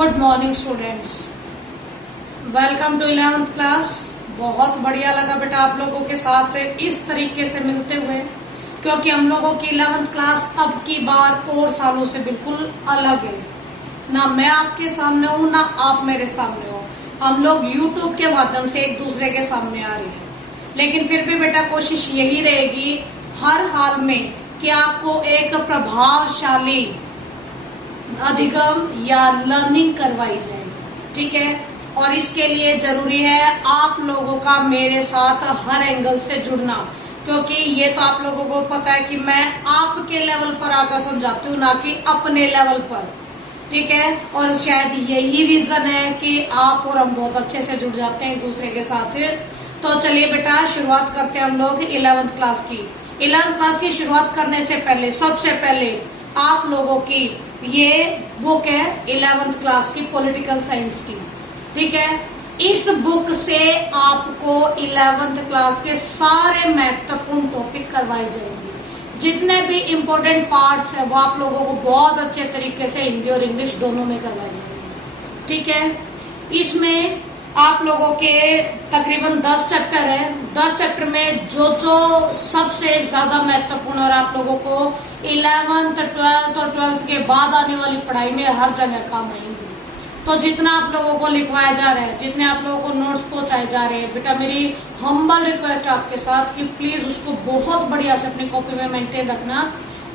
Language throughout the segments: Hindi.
Good morning students, welcome to 11th class. बहुत बढ़िया लगा बेटा आप लोगों के साथ इस तरीके से मिलते हुए, क्योंकि हम लोगों की 11th क्लास अब की बार और सालों से बिल्कुल अलग है। ना मैं आपके सामने हूँ, ना आप मेरे सामने हो। हम लोग YouTube के माध्यम से एक दूसरे के सामने आ रहे हैं, लेकिन फिर भी बेटा कोशिश यही रहेगी हर हाल में कि आपको एक प्रभावशाली अधिगम या लर्निंग करवाई जाए। ठीक है, और इसके लिए जरूरी है आप लोगों का मेरे साथ हर एंगल से जुड़ना, क्योंकि ये तो आप लोगों को पता है कि मैं आपके लेवल पर आकर समझाती हूँ, ना कि अपने लेवल पर। ठीक है, और शायद यही रीजन है कि आप और हम बहुत अच्छे से जुड़ जाते हैं एक दूसरे के साथ। तो चलिए बेटा शुरुआत करते हैं हम लोग 11th क्लास की। 11th क्लास की शुरुआत करने से पहले सबसे पहले आप लोगों की ये बुक है 11th क्लास की पॉलिटिकल साइंस की। ठीक है, इस बुक से आपको 11th क्लास के सारे महत्वपूर्ण टॉपिक करवाए जाएंगे। जितने भी इम्पोर्टेंट पार्ट्स है वो आप लोगों को बहुत अच्छे तरीके से हिंदी और इंग्लिश दोनों में करवाए जाएंगे। ठीक है, इसमें आप लोगों के तकरीबन 10 चैप्टर है। 10 चैप्टर में जो सबसे ज्यादा महत्वपूर्ण और आप लोगों को 11th 12th और 12th के बाद आने वाली पढ़ाई में हर जगह काम आएंगे। तो जितना आप लोगों को लिखवाया जा रहा है, जितने आप लोगों को नोट्स पहुंचाए जा रहे हैं, बेटा मेरी हम्बल रिक्वेस्ट है आपके साथ कि प्लीज उसको बहुत बढ़िया से अपनी कॉपी में मेंटेन रखना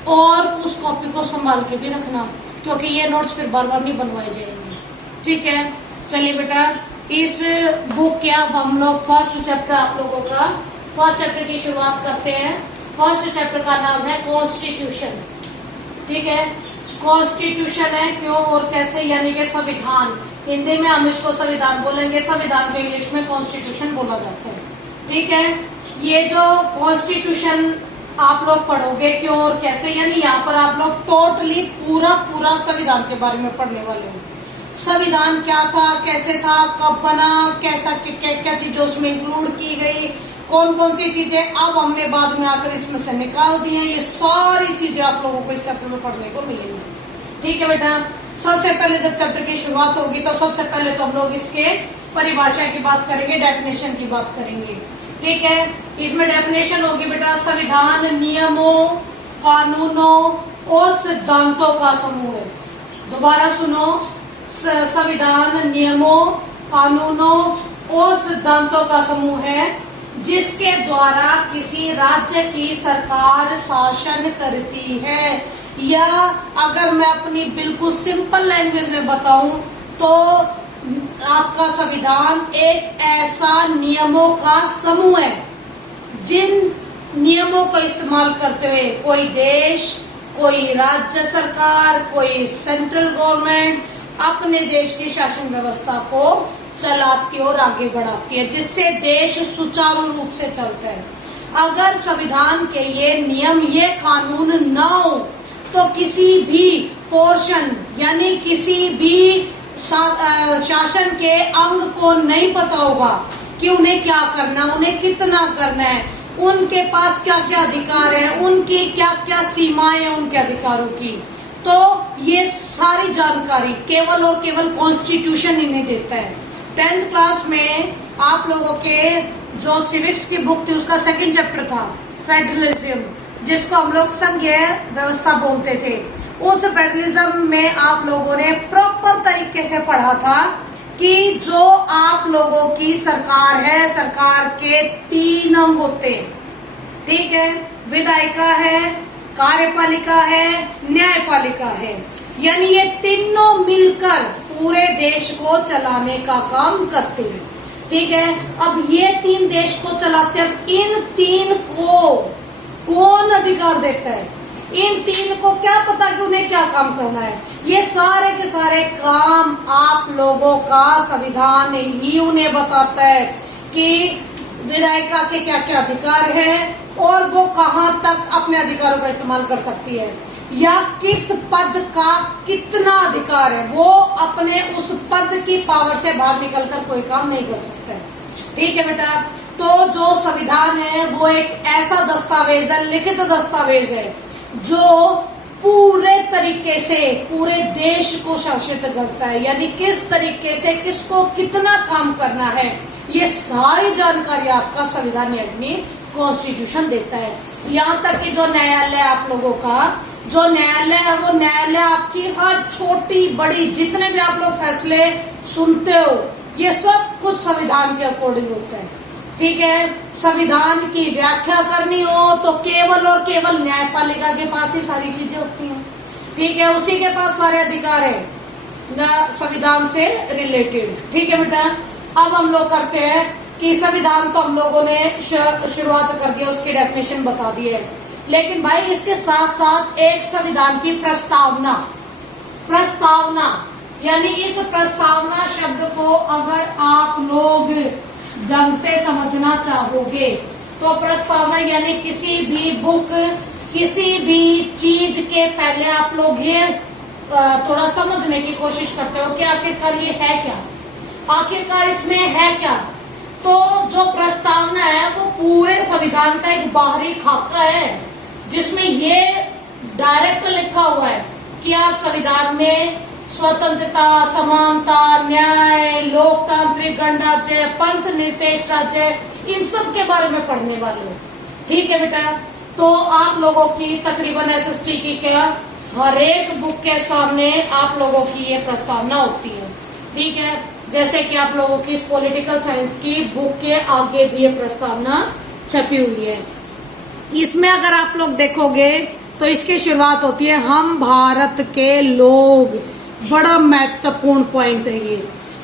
और उस कॉपी को संभाल के भी रखना, क्योंकि ये नोट्स फिर बार बार नहीं बनवाए जाएंगे। ठीक है, चलिए बेटा इस बुक के अब हम लोग फर्स्ट चैप्टर आप लोगों का फर्स्ट चैप्टर की शुरुआत करते हैं। फर्स्ट चैप्टर का नाम है कॉन्स्टिट्यूशन। ठीक है, कॉन्स्टिट्यूशन है क्यों और कैसे, यानी कि संविधान। हिंदी में हम इसको संविधान बोलेंगे, संविधान को इंग्लिश में कॉन्स्टिट्यूशन बोला जाता है। ठीक है, ये जो कॉन्स्टिट्यूशन आप लोग पढ़ोगे क्यों और कैसे, यानी यहाँ पर आप लोग टोटली पूरा संविधान के बारे में पढ़ने वाले हो। संविधान क्या था, कैसे था, कब बना, कैसा क्या चीजें उसमें इंक्लूड की गई, कौन कौन सी चीजें अब हमने बाद में आकर इसमें से निकाल दी है, ये सारी चीजें आप लोगों को इस चैप्टर में पढ़ने को मिलेंगी। ठीक है बेटा, सबसे पहले जब चैप्टर की शुरुआत होगी तो सबसे पहले तो हम लोग इसके परिभाषा की बात करेंगे, डेफिनेशन की बात करेंगे। ठीक है, इसमें डेफिनेशन होगी बेटा संविधान नियमों, कानूनों और सिद्धांतों का समूह है। दोबारा सुनो, संविधान नियमों, कानूनों और सिद्धांतों का समूह है जिसके द्वारा किसी राज्य की सरकार शासन करती है। या अगर मैं अपनी बिल्कुल सिंपल लैंग्वेज में बताऊं तो आपका संविधान एक ऐसा नियमों का समूह है जिन नियमों को इस्तेमाल करते हुए कोई देश, कोई राज्य सरकार, कोई सेंट्रल गवर्नमेंट अपने देश की शासन व्यवस्था को चलाती और आगे बढ़ाती है, जिससे देश सुचारू रूप से चलता है। अगर संविधान के ये नियम, ये कानून न हो तो किसी भी पोर्शन यानी किसी भी शासन के अंग को नहीं पता होगा कि उन्हें क्या करना, उन्हें कितना करना है, उनके पास क्या क्या अधिकार है, उनकी क्या क्या सीमाएं हैं उनके अधिकारों की। तो ये सारी जानकारी केवल और केवल कॉन्स्टिट्यूशन ही नहीं देता है। 10th क्लास में आप लोगों के जो सिविक्स की बुक थी उसका सेकंड चैप्टर था फेडरलिज्म, जिसको हम लोग संघीय व्यवस्था बोलते थे। उस फेडरलिज्म में आप लोगों ने प्रॉपर तरीके से पढ़ा था कि जो आप लोगों की सरकार है, सरकार के 3 अंग होते हैं। ठीक है, विधायिका है, कार्यपालिका है, न्यायपालिका है, यानी ये तीनों मिलकर पूरे देश को चलाने का काम करते हैं। ठीक है, अब ये 3 देश को चलाते हैं। अब इन 3 को कौन अधिकार देता है, इन 3 को क्या पता कि उन्हें क्या काम करना है। ये सारे के सारे काम आप लोगों का संविधान ही उन्हें बताता है कि विधायिका के क्या क्या अधिकार है और वो कहाँ तक अपने अधिकारों का इस्तेमाल कर सकती है, या किस पद का कितना अधिकार है, वो अपने उस पद की पावर से बाहर निकलकर कोई काम नहीं कर सकता है। ठीक है बेटा, तो जो संविधान है वो एक ऐसा दस्तावेज है, लिखित दस्तावेज है जो पूरे तरीके से पूरे देश को शासित करता है, यानी किस तरीके से किसको कितना काम करना है, ये सारी जानकारी आपका संविधान यानी कॉन्स्टिट्यूशन देता है। यहाँ तक कि जो न्यायालय आप लोगों का जो न्यायालय है, वो न्यायालय आपकी हर छोटी बड़ी जितने भी आप लोग फैसले सुनते हो, ये सब कुछ संविधान के अकॉर्डिंग होता है। ठीक है, संविधान की व्याख्या करनी हो तो केवल और केवल न्यायपालिका के पास ही सारी चीजें होती हैं। ठीक है, उसी के पास सारे अधिकार है संविधान से रिलेटेड। ठीक है बेटा, अब हम लोग करते हैं कि संविधान तो हम लोगों ने शुरुआत कर दिया, उसकी डेफिनेशन बता दी है, लेकिन भाई इसके साथ साथ एक संविधान की प्रस्तावना यानी इस प्रस्तावना शब्द को अगर आप लोग ढंग से समझना चाहोगे तो प्रस्तावना यानी किसी भी बुक किसी भी चीज के पहले आप लोग ये थोड़ा समझने की कोशिश करते हो कि आखिरकार ये है क्या, आखिरकार इसमें है क्या। तो जो प्रस्तावना है वो पूरे संविधान का एक बाहरी खाका है, जिसमें ये डायरेक्ट लिखा हुआ है कि आप संविधान में स्वतंत्रता, समानता, न्याय, लोकतांत्रिक गणराज्य, पंथ निरपेक्ष राज्य, इन सब के बारे में पढ़ने वाले हो। ठीक है बेटा, तो आप लोगों की तकरीबन एसएसटी की क्या हर एक बुक के सामने आप लोगों की ये प्रस्तावना होती है। ठीक है, जैसे कि आप लोगों की पॉलिटिकल साइंस की बुक के आगे भी ये प्रस्तावना छपी हुई है। इसमें अगर आप लोग देखोगे तो इसकी शुरुआत होती है हम भारत के लोग, बड़ा महत्वपूर्ण पॉइंट है ये।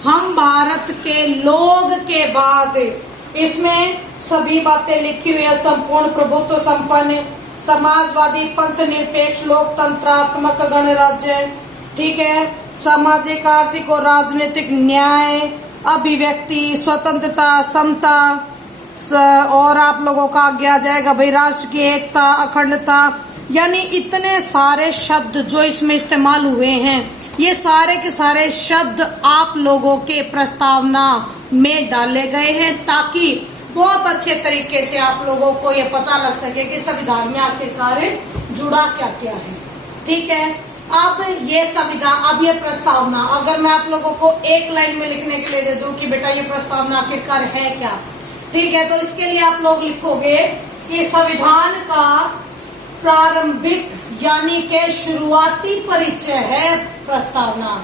हम भारत के लोग के बाद इसमें सभी बातें लिखी हुई है, संपूर्ण प्रभुत्व संपन्न समाजवादी पंथ निरपेक्ष लोकतंत्रात्मक गणराज्य। ठीक है, सामाजिक आर्थिक और राजनीतिक न्याय, अभिव्यक्ति स्वतंत्रता, समता, और आप लोगों का आगे आ जाएगा भाई राष्ट्र की एकता, अखंडता, यानी इतने सारे शब्द जो इसमें इस्तेमाल हुए हैं, ये सारे के सारे शब्द आप लोगों के प्रस्तावना में डाले गए हैं ताकि बहुत अच्छे तरीके से आप लोगों को ये पता लग सके कि संविधान में आखिरकार जुड़ा क्या क्या है। ठीक है, अब ये संविधान, अब ये प्रस्तावना अगर मैं आप लोगों को एक लाइन में लिखने के लिए दे दूं कि बेटा ये प्रस्तावना आखिरकार है क्या, ठीक है, तो इसके लिए आप लोग लिखोगे कि संविधान का प्रारंभिक यानी के शुरुआती परिचय है प्रस्तावना।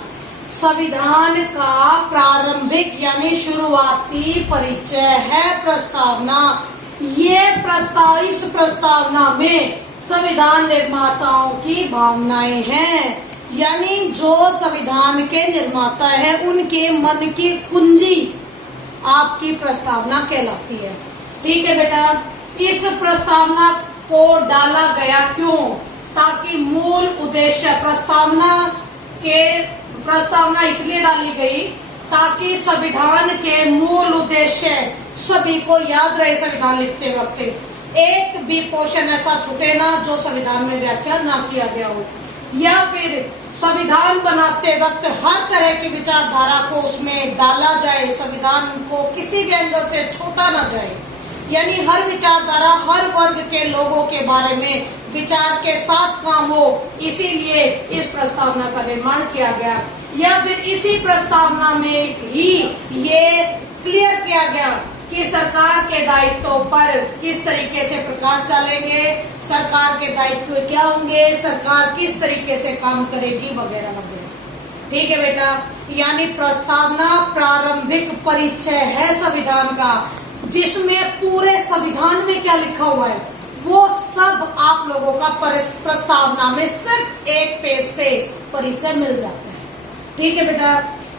संविधान का प्रारंभिक यानी शुरुआती परिचय है प्रस्तावना। ये प्रस्ताव, इस प्रस्तावना में संविधान निर्माताओं की भावनाएं हैं, यानी जो संविधान के निर्माता है उनके मन की कुंजी आपकी प्रस्तावना कहलाती है। ठीक है बेटा, इस प्रस्तावना को डाला गया क्यों, ताकि मूल उद्देश्य प्रस्तावना इसलिए डाली गई ताकि संविधान के मूल उद्देश्य सभी को याद रहे। संविधान लिखते वक्त एक भी पोर्शन ऐसा छूटे ना जो संविधान में व्याख्या ना किया गया हो, या फिर संविधान बनाते वक्त हर तरह की विचारधारा को उसमें डाला जाए, संविधान को किसी भी एंगल से छोटा ना जाए, यानी हर विचारधारा हर वर्ग के लोगों के बारे में विचार के साथ काम हो, इसीलिए इस प्रस्तावना का निर्माण किया गया। या फिर इसी प्रस्तावना में ही ये क्लियर किया गया कि सरकार के दायित्वों पर किस तरीके से प्रकाश डालेंगे, सरकार के दायित्व क्या होंगे, सरकार किस तरीके से काम करेगी वगैरह वगैरह। ठीक है बेटा, यानी प्रस्तावना प्रारंभिक परिचय है संविधान का, जिसमें पूरे संविधान में क्या लिखा हुआ है वो सब आप लोगों का प्रस्तावना में सिर्फ एक पेज से परिचय मिल जाता है। ठीक है बेटा,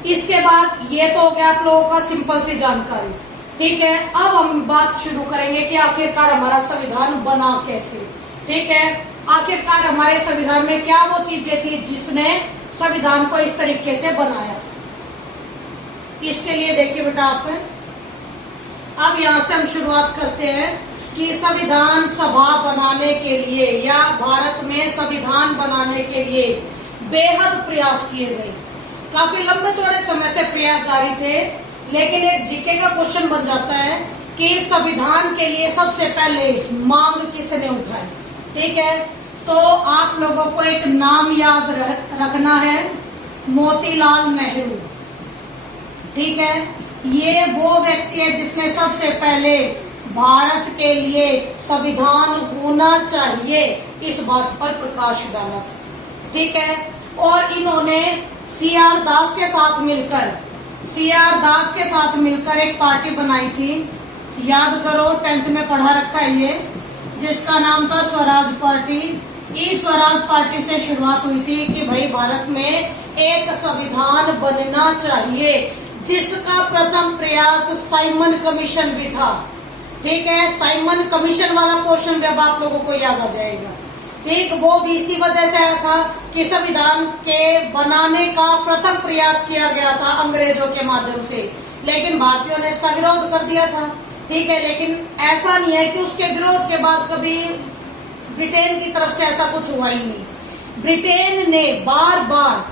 इसके बाद ये तो हो गया आप लोगों का सिंपल सी जानकारी। ठीक है, अब हम बात शुरू करेंगे कि आखिरकार हमारा संविधान बना कैसे। ठीक है, आखिरकार हमारे संविधान में क्या वो चीजें थी जिसने संविधान को इस तरीके से बनाया। इसके लिए देखिए बेटा, आप अब यहाँ से हम शुरुआत करते हैं कि संविधान सभा बनाने के लिए या भारत में संविधान बनाने के लिए बेहद प्रयास किए गए। काफी लंबे चौड़े समय से प्रयास जारी थे, लेकिन एक जीके का क्वेश्चन बन जाता है कि संविधान के लिए सबसे पहले मांग किसने उठाई। ठीक है, तो आप लोगों को एक नाम याद रखना है, मोतीलाल नेहरू। ठीक है, ये वो व्यक्ति है जिसने सबसे पहले भारत के लिए संविधान होना चाहिए इस बात पर प्रकाश डाला था। ठीक है, और इन्होंने सीआर दास के साथ मिलकर एक पार्टी बनाई थी, याद करो 10th में पढ़ा रखा है ये, जिसका नाम था स्वराज पार्टी। इस स्वराज पार्टी से शुरुआत हुई थी कि भाई भारत में एक संविधान बनना चाहिए, जिसका प्रथम प्रयास साइमन कमीशन भी था। ठीक है, साइमन कमीशन वाला पोर्शन जब आप लोगों को याद आ जाएगा। ठीक, वो भी इसी वजह से आया था कि संविधान के बनाने का प्रथम प्रयास किया गया था अंग्रेजों के माध्यम से, लेकिन भारतीयों ने इसका विरोध कर दिया था। ठीक है, लेकिन ऐसा नहीं है कि उसके विरोध के बाद कभी ब्रिटेन की तरफ से ऐसा कुछ हुआ ही नहीं। ब्रिटेन ने बार बार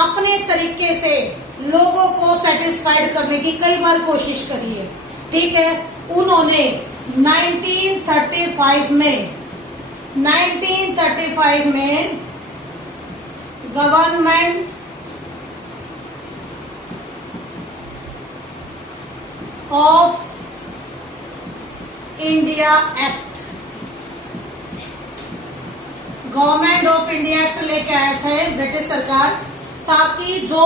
अपने तरीके से लोगों को सेटिस्फाइड करने की कई बार कोशिश करी है। ठीक है, उन्होंने 1935 में गवर्नमेंट ऑफ इंडिया एक्ट लेके आए थे ब्रिटिश सरकार, ताकि जो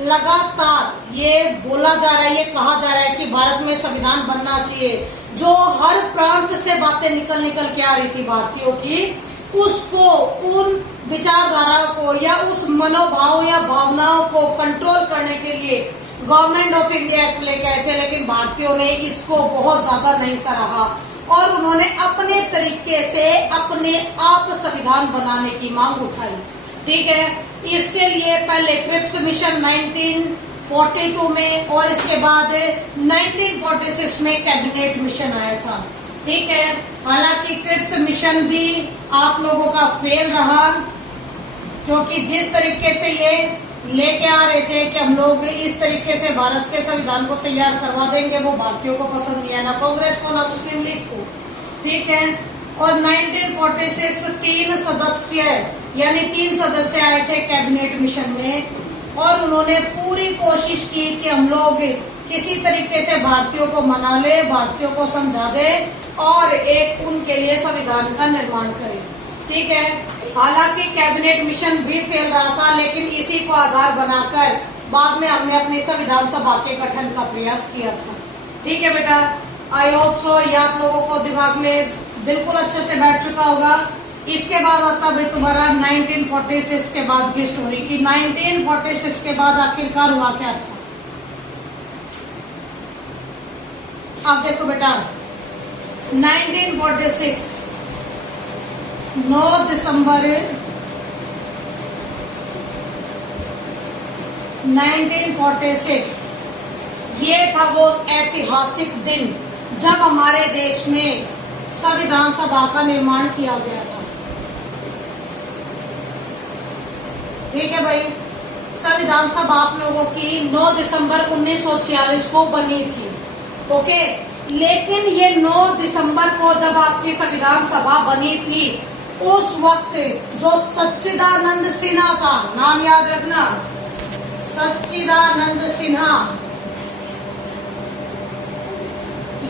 लगातार ये बोला जा रहा है, ये कहा जा रहा है कि भारत में संविधान बनना चाहिए, जो हर प्रांत से बातें निकल के आ रही थी भारतीयों की, उसको, उन विचारधाराओं को या उस मनोभाव या भावनाओं को कंट्रोल करने के लिए गवर्नमेंट ऑफ इंडिया एक्ट लेके आए थे। लेकिन भारतीयों ने इसको बहुत ज्यादा नहीं सराहा और उन्होंने अपने तरीके से अपने आप संविधान बनाने की मांग उठाई। ठीक है, इसके लिए पहले क्रिप्स मिशन 1942 में और इसके बाद 1946 में कैबिनेट मिशन आया था। ठीक है, हालांकि क्रिप्स मिशन भी आप लोगों का फेल रहा, क्योंकि जिस तरीके से ये लेके आ रहे थे कि हम लोग इस तरीके से भारत के संविधान को तैयार करवा देंगे, वो भारतीयों को पसंद नहीं आया, ना कांग्रेस को ना मुस्लिम लीग को। ठीक है, और 1946 तीन सदस्य आए थे कैबिनेट मिशन में और उन्होंने पूरी कोशिश की कि हम लोग किसी तरीके से भारतीयों को मना ले, भारतीयों को समझा दे और एक उनके लिए संविधान का निर्माण करें। ठीक है, हालांकि कैबिनेट मिशन भी फेल रहा था, लेकिन इसी को आधार बनाकर बाद में हमने अपनी संविधान सभा के गठन का प्रयास किया था। ठीक है बेटा, आई होप सो ये आप लोगों को दिमाग में बिल्कुल अच्छे से बैठ चुका होगा। इसके बाद आता भाई तुम्हारा 1946 के बाद की स्टोरी की 1946 के बाद आखिरकार हुआ क्या था। अब देखो बेटा, 1946 9 दिसंबर 1946 ये था वो ऐतिहासिक दिन जब हमारे देश में संविधान सभा का निर्माण किया गया था। ठीक है भाई, संविधान सभा आप लोगों की 9 दिसंबर 1946 को बनी थी। ओके, लेकिन ये 9 दिसंबर को जब आपकी संविधान सभा बनी थी, उस वक्त जो सच्चिदानंद सिन्हा था, नाम याद रखना, सच्चिदानंद सिन्हा,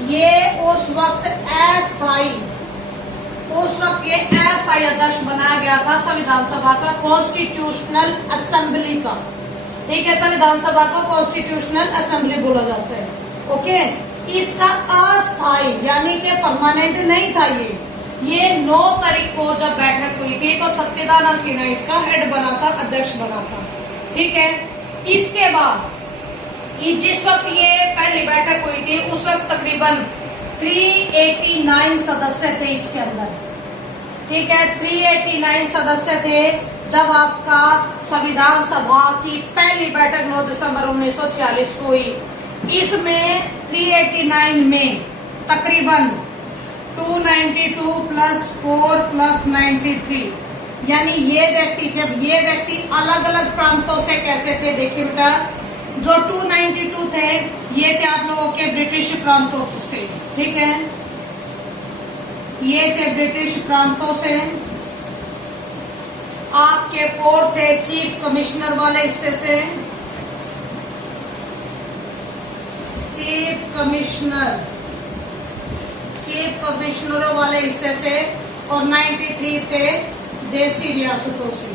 ये उस वक्त ये अस्थायी अध्यक्ष बनाया गया था संविधान सभा का, कॉन्स्टिट्यूशनल असेंबली का। ठीक है, संविधान सभा को कॉन्स्टिट्यूशनल असेंबली बोला जाता है। ओके, इसका अस्थायी यानी कि परमानेंट नहीं था। ये 9 तारीख को जब बैठक हुई थी तो सच्चिदानंद सिन्हा इसका हेड बना था, अध्यक्ष बना था। ठीक है, इसके बाद जिस वक्त ये पहली बैठक हुई थी उस वक्त तकरीबन 389 सदस्य थे इसके अंदर। ठीक है, 389 सदस्य थे जब आपका संविधान सभा की पहली बैठक 9 दिसंबर 1946 को हुई। इसमें 389 में तकरीबन 292 प्लस 4 प्लस 93, यानी ये व्यक्ति, जब ये व्यक्ति अलग अलग प्रांतों से कैसे थे देखिए बेटा, जो 292 थे ये थे आप लोगों के ब्रिटिश प्रांतों से। ठीक है, ये थे ब्रिटिश प्रांतों से आपके फोर्थ है चीफ कमिश्नर वाले हिस्से से, चीफ कमिश्नरों वाले हिस्से से, और 93 थे देसी रियासतों से।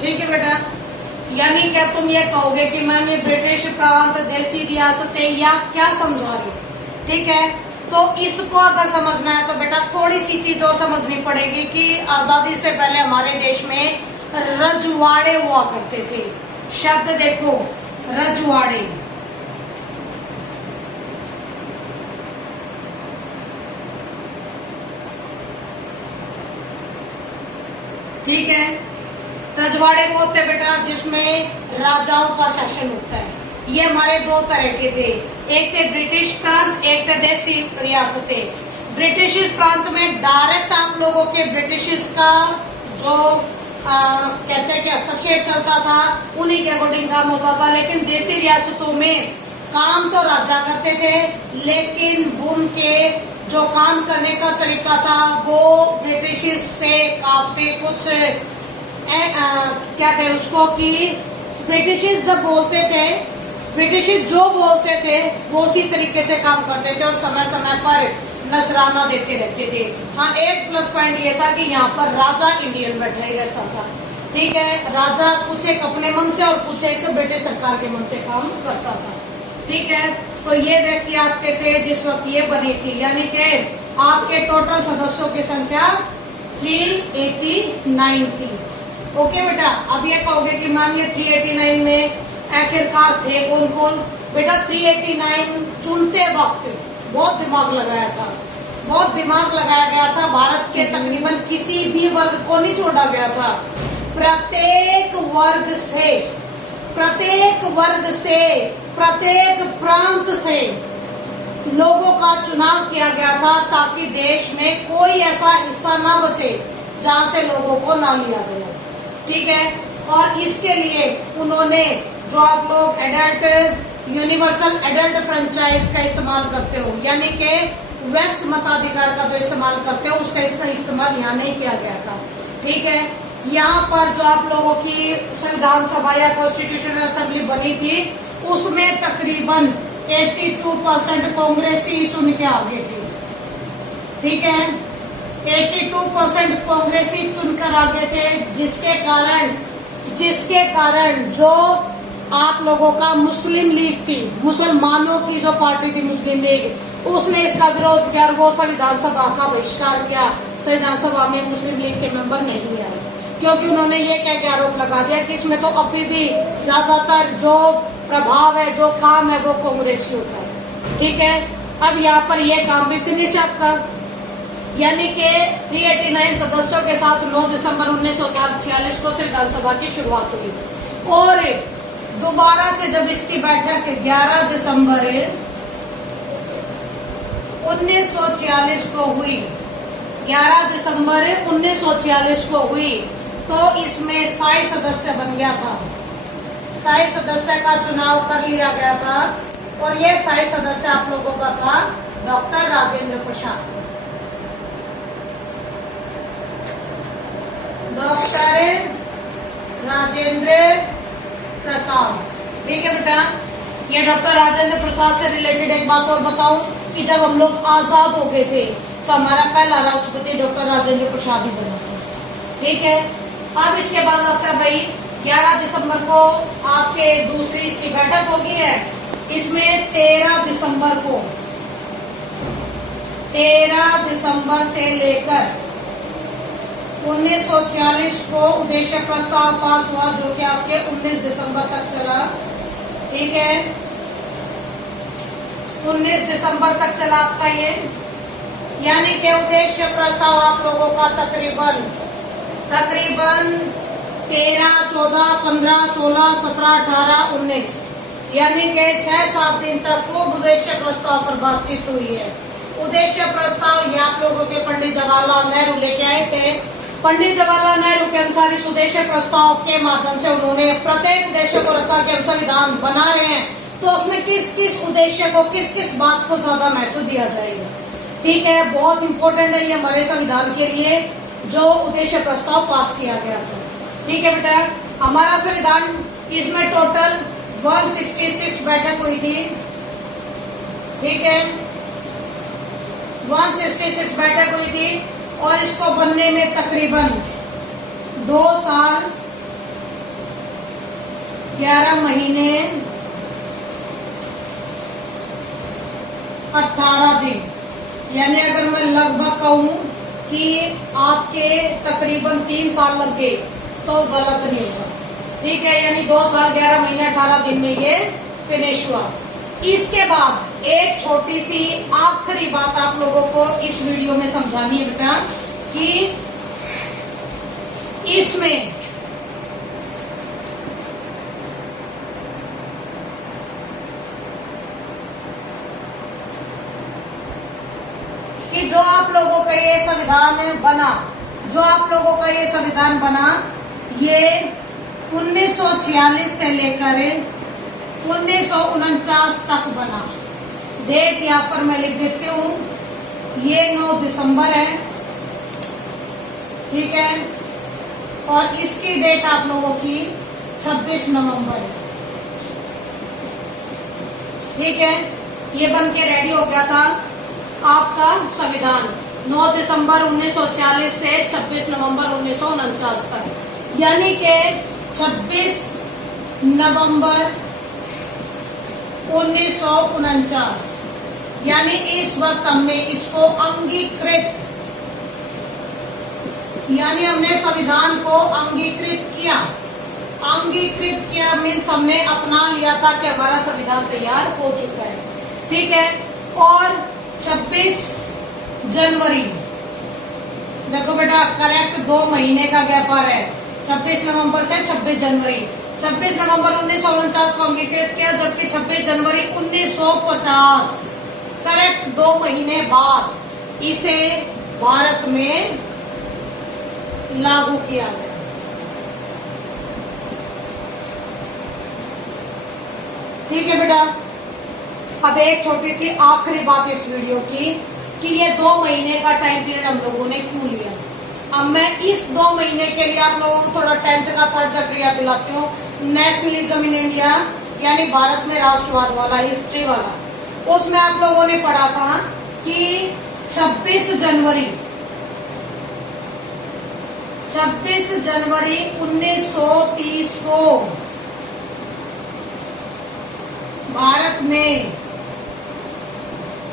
ठीक है बेटा, यानी क्या तुम ये कहोगे कि मैंने ब्रिटिश प्रांत, देसी रियासतें या क्या समझा रही? ठीक है, तो इसको अगर समझना है तो बेटा थोड़ी सी चीज और समझनी पड़ेगी कि आजादी से पहले हमारे देश में रजवाड़े हुआ करते थे। शब्द देखो, रजवाड़े। ठीक है, रजवाड़े वो होते बेटा जिसमें राजाओं का शासन होता है। ये हमारे दो तरह के थे, एक थे ब्रिटिश प्रांत, एक थे देसी रियासतें। ब्रिटिश प्रांत में डायरेक्ट आप लोगों के ब्रिटिश का जो कहते हैं कि हस्तक्षेप चलता था, उन्हीं के अकॉर्डिंग काम होता था। लेकिन देसी रियासतों में काम तो राजा करते थे, लेकिन उनके जो काम करने का तरीका था वो ब्रिटिश से काफी कुछ क्या कहें उसको कि ब्रिटिश जब बोलते थे, ब्रिटिश जो बोलते थे वो उसी तरीके से काम करते थे और समय समय पर नजराना देते रहते थे। हाँ, एक प्लस पॉइंट ये था कि यहाँ पर राजा इंडियन बैठा ही रहता था। ठीक है, राजा कुछ एक अपने मन से और कुछ एक ब्रिटिश सरकार के मन से काम करता था। ठीक है, तो ये व्यक्ति आपके थे जिस वक्त ये बनी थी, यानी कि आपके टोटल सदस्यों की संख्या 389 थी। ओके बेटा, अब ये कहोगे कि मैम ये 389 में आखिरकार थे कौन कौन? बेटा 389 चुनते वक्त बहुत दिमाग लगाया था, बहुत दिमाग लगाया गया था। भारत के तकरीबन किसी भी वर्ग को नहीं छोड़ा गया था। प्रत्येक वर्ग से, प्रत्येक प्रांत से लोगों का चुनाव किया गया था ताकि देश में कोई ऐसा हिस्सा ना बचे जहाँ से लोगों को ना लिया गया। ठीक है, और इसके लिए उन्होंने जो आप लोग एडल्ट यूनिवर्सल एडल्ट फ्रेंचाइज का इस्तेमाल करते हो, यानी कि वयस्क मताधिकार का जो इस्तेमाल करते हो, उसका इस्तेमाल यहाँ नहीं किया गया था। ठीक है, यहाँ पर जो आप लोगों की संविधान सभा या कॉन्स्टिट्यूशनल असेंबली बनी थी उसमें तकरीबन 82% कांग्रेसी चुन के आगे थे। ठीक है, 82% कांग्रेसी चुनकर आगे थे, जिसके कारण जो आप लोगों का मुस्लिम लीग थी, मुसलमानों की जो पार्टी थी मुस्लिम लीग, उसने इसका विरोध किया और वो संविधान सभा का बहिष्कार किया। संविधान सभा में मुस्लिम लीग के मेंबर नहीं आए क्योंकि उन्होंने ये कह के आरोप लगा दिया कि इसमें तो अभी भी ज्यादातर जो प्रभाव है, जो काम है वो कांग्रेसियों का है। ठीक है, अब यहाँ पर ये काम भी फिनिश आपका, यानी कि 389 सदस्यों के साथ 9 दिसंबर 1946 को संविधान सभा की शुरुआत हुई और दोबारा से जब इसकी बैठक 11 दिसंबर 1946 को हुई, 11 दिसंबर 1946 को हुई, तो इसमें स्थायी सदस्य बन गया था। स्थायी सदस्य का चुनाव कर लिया गया था और ये स्थायी सदस्य आप लोगों का था डॉक्टर राजेंद्र प्रसाद। डॉक्टर राजेंद्र प्रसाद। ठीक है बेटा, ये डॉक्टर राजेंद्र प्रसाद से रिलेटेड एक बात और बताऊं कि जब हम लोग आजाद हो गए थे तो हमारा पहला राष्ट्रपति डॉक्टर राजेंद्र प्रसाद ही बना था। ठीक है, अब इसके बाद आता है भाई 11 दिसंबर को आपके दूसरी इसकी बैठक होगी है। इसमें 13 दिसंबर से लेकर 1946 को उद्देश्य प्रस्ताव पास हुआ जो कि आपके 19 दिसंबर तक चला। ठीक है, 19 दिसंबर तक चला आपका ये, यानी कि उद्देश्य प्रस्ताव आप लोगों का तकरीबन 13, 14, 15, 16, 17, 18, 19 यानी कि 6-7 दिन तक खूब उद्देश्य प्रस्ताव पर बातचीत हुई है। उद्देश्य प्रस्ताव ये आप लोगों के पंडित जवाहरलाल नेहरू लेके आए थे। पंडित जवाहरलाल नेहरू के अनुसार इस उद्देश्य प्रस्ताव के माध्यम से उन्होंने प्रत्येक उद्देश्य को रखा कि हम संविधान बना रहे हैं तो उसमें किस किस उद्देश्य को, किस किस बात को ज्यादा महत्व दिया जाएगा। ठीक है, बहुत इंपॉर्टेंट है ये हमारे संविधान के लिए जो उद्देश्य प्रस्ताव पास किया गया था। ठीक है बेटा, हमारा संविधान इसमें टोटल 166 बैठक हुई थी। ठीक है, 166 बैठक हुई थी और इसको बनने में तकरीबन 2 साल 11 महीने 18 दिन, यानी अगर मैं लगभग कहूं कि आपके तकरीबन 3 साल लग गए तो गलत नहीं होगा। ठीक है, यानी 2 साल 11 महीने 18 दिन में ये फिनिश हुआ। इसके बाद एक छोटी सी आखिरी बात आप लोगों को इस वीडियो में समझानी है बेटा कि इसमें कि जो आप लोगों का ये संविधान बना, जो आप लोगों का ये संविधान बना, ये 1946 से लेकर 1949 तक बना। डेट यहाँ पर मैं लिख देती हूँ, ये 9 दिसंबर है। ठीक है, और इसकी डेट आप लोगों की 26 नवंबर है। ठीक है, ये बन के रेडी हो गया था आपका संविधान 9 दिसंबर 1946 से 26 नवंबर 1949 तक, यानी कि 26 नवंबर 1949, यानी इस वक्त हमने इसको अंगीकृत, यानी हमने संविधान को अंगीकृत किया। अंगीकृत किया मीन्स हमने अपना लिया था कि हमारा संविधान तैयार हो चुका है। ठीक है, और 26 जनवरी, देखो बेटा करेक्ट 2 महीने का गैप आ रहा है, 26 नवंबर से 26 जनवरी। 26 नवंबर 1949 को अंगीकृत किया, जबकि 26 जनवरी 1950 करेक्ट 2 महीने बाद इसे भारत में लागू किया गया। ठीक है बेटा, अब एक छोटी सी आखिरी बात इस वीडियो की कि ये 2 महीने का टाइम पीरियड हम लोगों ने क्यों लिया। अब मैं इस 2 महीने के लिए आप लोगों को थोड़ा 10th का थर्ड चक्रिया दिलाती हूँ। नेशनलिज्म इन इंडिया, यानी भारत में राष्ट्रवाद वाला, हिस्ट्री वाला, उसमें आप लोगों ने पढ़ा था कि 26 जनवरी 1930 को भारत में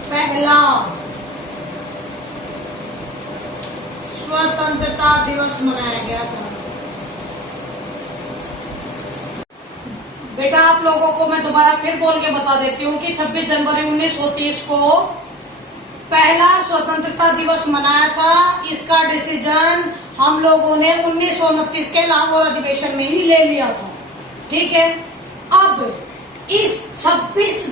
पहला स्वतंत्रता दिवस मनाया गया था। बेटा आप लोगों को मैं दोबारा फिर बोल के बता देती हूँ कि 26 जनवरी 1930 को पहला स्वतंत्रता दिवस मनाया था। इसका डिसीजन हम लोगों ने 1929 के लाहौर अधिवेशन में ही ले लिया था। ठीक है, अब इस 26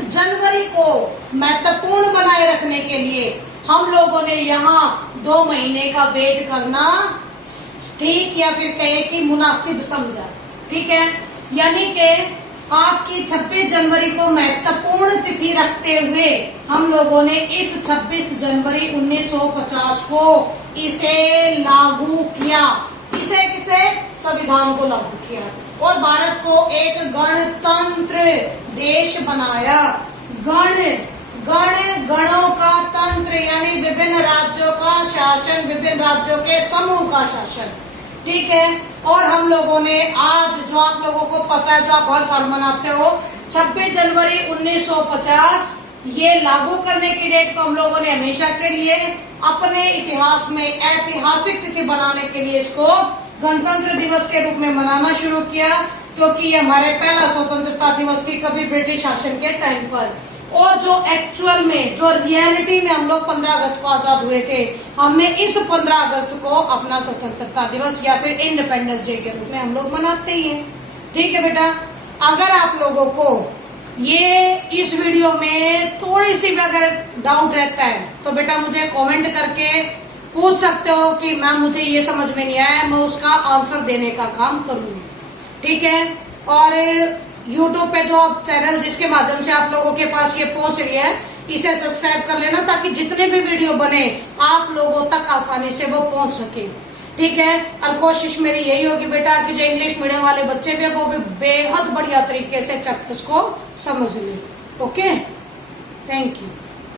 जनवरी को महत्वपूर्ण बनाए रखने के लिए हम लोगों ने यहाँ 2 महीने का वेट करना ठीक या फिर कहे कि मुनासिब समझा। ठीक है, यानी कि आपकी 26 जनवरी को महत्वपूर्ण तिथि रखते हुए हम लोगों ने इस 26 जनवरी 1950 को इसे लागू किया। इसे किसे? संविधान को लागू किया और भारत को एक गणतंत्र देश बनाया। गणों का तंत्र, यानी विभिन्न राज्यों का शासन, विभिन्न राज्यों के समूह का शासन। ठीक है, और हम लोगों ने आज जो आप लोगों को पता है, जो आप हर साल मनाते हो, 26 जनवरी 1950 ये लागू करने की डेट को हम लोगों ने हमेशा के लिए अपने इतिहास में ऐतिहासिक तिथि बनाने के लिए इसको गणतंत्र दिवस के रूप में मनाना शुरू किया, क्योंकि ये हमारे पहला स्वतंत्रता दिवस थी कभी ब्रिटिश शासन के टाइम पर। और जो एक्चुअल में, जो रियलिटी में हम लोग 15 अगस्त को आजाद हुए थे, हमने इस 15 अगस्त को अपना स्वतंत्रता दिवस या फिर इंडिपेंडेंस डे के रूप में हम लोग मनाते ही हैं। ठीक है बेटा, अगर आप लोगों को ये इस वीडियो में थोड़ी सी भी अगर डाउट रहता है तो बेटा मुझे कमेंट करके पूछ सकते हो कि मैम मुझे ये समझ में नहीं आया, मैं उसका आंसर देने का काम करूंगी। ठीक है, और यूट्यूब पे जो आप चैनल जिसके माध्यम से आप लोगों के पास ये पहुंच रही है, इसे सब्सक्राइब कर लेना ताकि जितने भी वीडियो बने आप लोगों तक आसानी से वो पहुंच सके। ठीक है, और कोशिश मेरी यही होगी बेटा कि जो इंग्लिश मीडियम वाले बच्चे भी वो भी बेहद बढ़िया तरीके से चैप्टर्स को समझ लें। Okay, thank you.